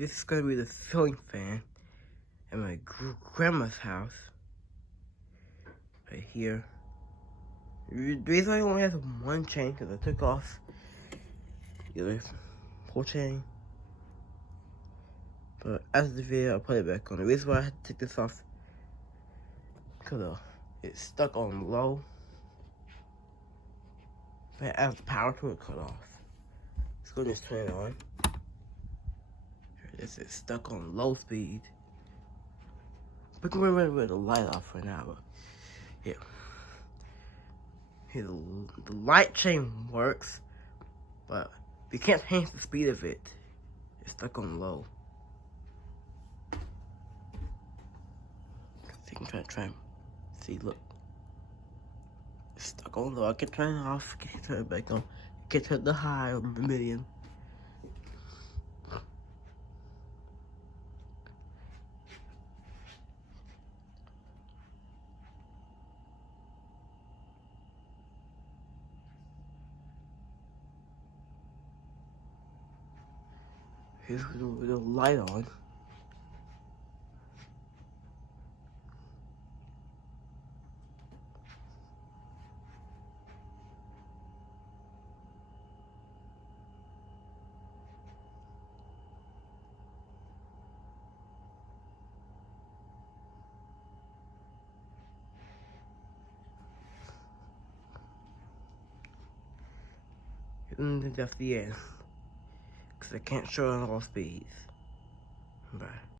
this is gonna be the ceiling fan at my grandma's house. Right here. The reason I only have one chain because I took off the other whole chain. But after the video, I'll put it back on. The reason why I had to take this off because it's stuck on low. But as the power to it cut off. Let's go just turn it on. It's stuck on low speed. We can run with the light off for now, but yeah. Here, the light chain works, but you can't change the speed of it. It's stuck on low. You can try and see, look. It's stuck on low. I can turn it off, can turn it back on. Can turn the high or medium. Here's with the light on. And that's the end. Because I can't show it on all speeds. Bye.